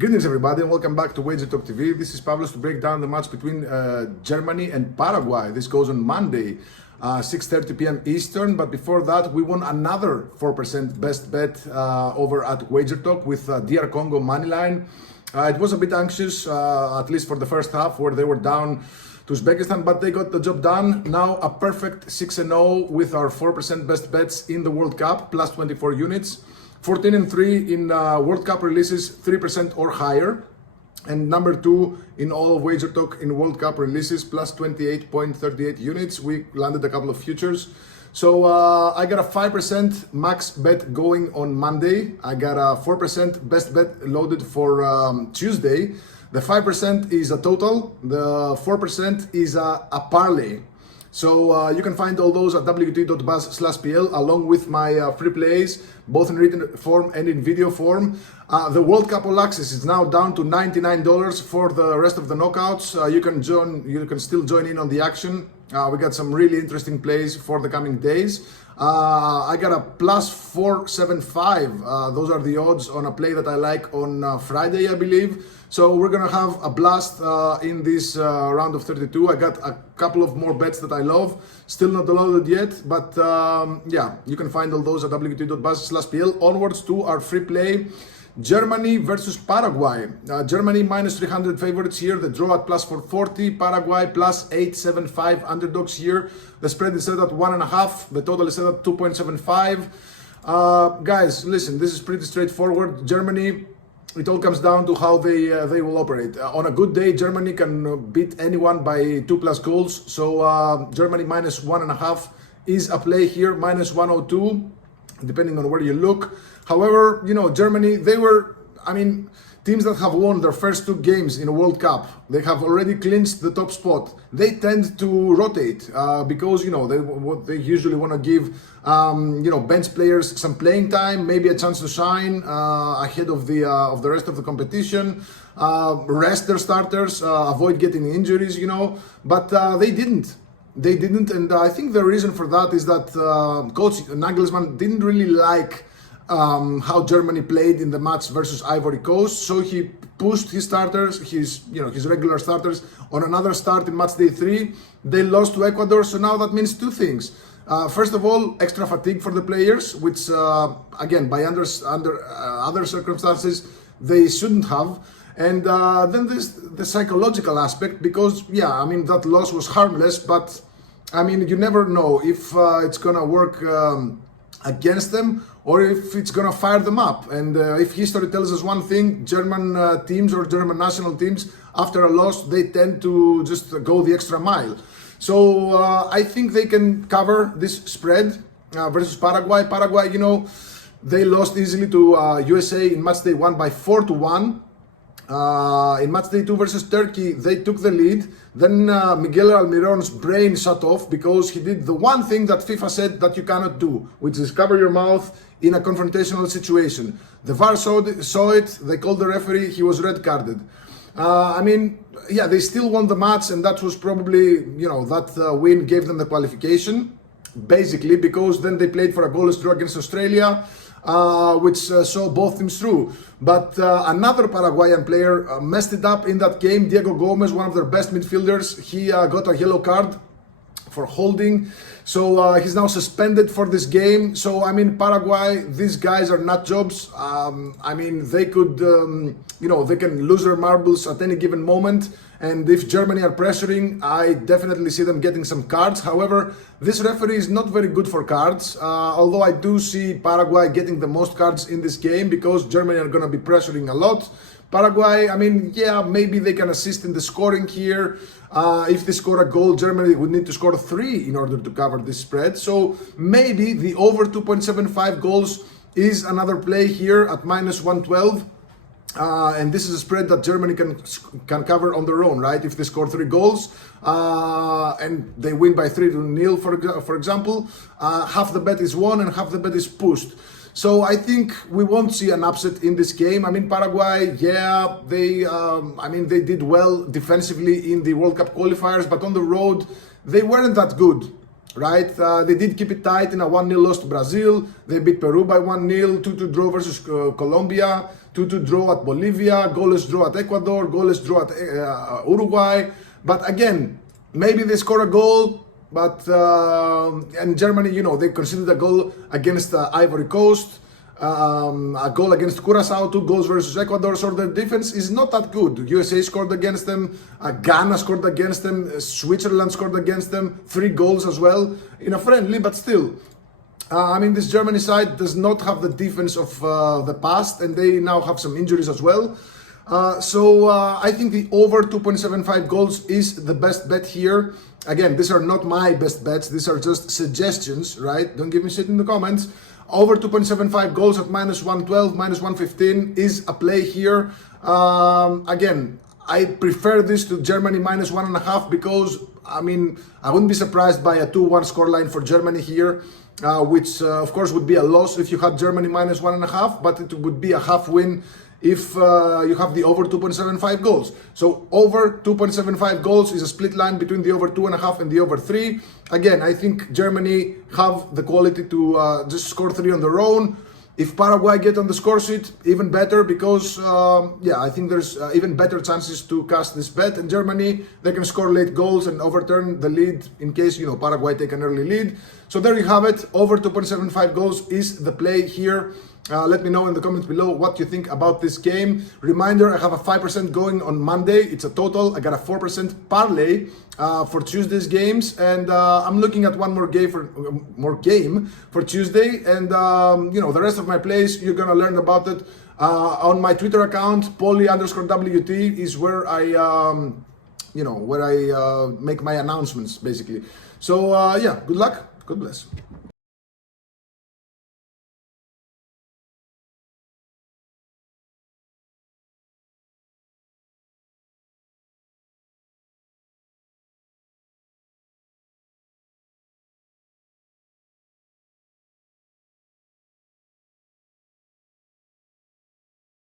Greetings everybody and welcome back to Wager Talk TV. This is Pavlos to break down the match between Germany and Paraguay. This goes on Monday, 6:30 p.m. Eastern. But before that, we won another 4% best bet over at Wager Talk with DR Congo Moneyline. It was a bit anxious, at least for the first half, where they were down to Uzbekistan, but they got the job done. Now a perfect 6-0 with our 4% best bets in the World Cup, plus 24 units. 14-3 in World Cup releases, 3% or higher. And number 2 in all of Wager Talk in World Cup releases, plus 28.38 units. We landed a couple of futures. So I got a 5% max bet going on Monday. I got a 4% best bet loaded for Tuesday. The 5% is a total. The 4% is a parlay. So you can find all those at wt.buzz/pl along with my free plays, both in written form and in video form. The World Cup All Access is now down to $99 for the rest of the knockouts. You can still join in on the action. We got some really interesting plays for the coming days. I got a plus 475. Those are the odds on a play that I like on Friday, I believe. So we're gonna have a blast in this round of 32. I got a couple of more bets that I love, still not loaded yet, but yeah, you can find all those at wt.buzz/pl. Onwards to our free play. Germany versus Paraguay. Germany minus 300 favorites here. The draw at plus 440. Paraguay plus 875 underdogs here. The spread is set at 1.5. The total is set at 2.75. Guys, listen, this is pretty straightforward. Germany, it all comes down to how they will operate. On a good day, Germany can beat anyone by 2+ goals. So Germany minus 1.5 is a play here. Minus 102, depending on where you look. However, you know, Germany, teams that have won their first 2 games in a World Cup, they have already clinched the top spot. They tend to rotate because, you know, they usually want to give, bench players some playing time, maybe a chance to shine ahead of the rest of the competition, rest their starters, avoid getting injuries, you know, but they didn't. They didn't, and I think the reason for that is that Coach Nagelsmann didn't really like how Germany played in the match versus Ivory Coast, so he pushed his starters, his regular starters, on another start in match day 3. They lost to Ecuador, so now that means 2 things. First of all, extra fatigue for the players, which again, by under other circumstances, they shouldn't have. And then there's the psychological aspect, because that loss was harmless, but you never know if it's gonna work against them or if it's gonna fire them up. And if history tells us one thing, German teams or German national teams, after a loss, they tend to just go the extra mile. So I think they can cover this spread versus Paraguay. Paraguay, they lost easily to USA in match day 1 by 4-1. In match day 2 versus Turkey, they took the lead. Then Miguel Almiron's brain shut off because he did the one thing that FIFA said that you cannot do, which is cover your mouth in a confrontational situation. The VAR saw it, they called the referee, he was red carded. They still won the match, and that was probably, that win gave them the qualification, basically, because then they played for a goalless draw against Australia, which saw both teams through. But another Paraguayan player messed it up in that game. Diego Gomez, one of their best midfielders, he got a yellow card for holding. So he's now suspended for this game. So, Paraguay, these guys are nut jobs. They could, they can lose their marbles at any given moment. And if Germany are pressuring, I definitely see them getting some cards. However, this referee is not very good for cards, although I do see Paraguay getting the most cards in this game because Germany are going to be pressuring a lot. Paraguay, maybe they can assist in the scoring here. If they score a goal, Germany would need to score 3 in order to cover this spread. So maybe the over 2.75 goals is another play here at minus 112. And this is a spread that Germany can cover on their own, right? If they score 3 goals and they win by 3-0, for example, half the bet is won and half the bet is pushed. So I think we won't see an upset in this game. Paraguay, they did well defensively in the World Cup qualifiers, but on the road, they weren't that good. right? They did keep it tight in a 1-0 loss to Brazil. They beat Peru by 1-0, 2-2 draw versus Colombia. 2-2 draw at Bolivia, goalless draw at Ecuador, goalless draw at Uruguay. But again, maybe they score a goal, but and Germany, you know, they conceded a goal against Ivory Coast, a goal against Curacao, 2 goals versus Ecuador. So their defense is not that good. USA scored against them, Ghana scored against them, Switzerland scored against them, 3 goals as well in a friendly, but still. I mean, this Germany side does not have the defense of the past, and they now have some injuries as well. So I think the over 2.75 goals is the best bet here. Again, these are not my best bets. These are just suggestions, right? Don't give me shit in the comments. Over 2.75 goals at -112, -115 is a play here. Again, I prefer this to Germany -1.5 because, I mean, I wouldn't be surprised by a 2-1 scoreline for Germany here. Which of course would be a loss if you had Germany -1.5, but it would be a half win if you have the over 2.75 goals. So over 2.75 goals is a split line between the over 2.5 and the over 3. Again, I think Germany have the quality to just score 3 on their own. If Paraguay get on the score sheet, even better, because I think there's even better chances to cast this bet. And Germany, they can score late goals and overturn the lead in case, you know, Paraguay take an early lead. So there you have it. Over 2.75 goals is the play here. Let me know in the comments below what you think about this game. Reminder, I have a 5% going on Monday. It's a total. I got a 4% parlay for Tuesday's games, and I'm looking at one more game for Tuesday. And you know, the rest of my plays, you're gonna learn about it on my Twitter account. Polly_WT is where I make my announcements basically. So yeah, good luck. God bless.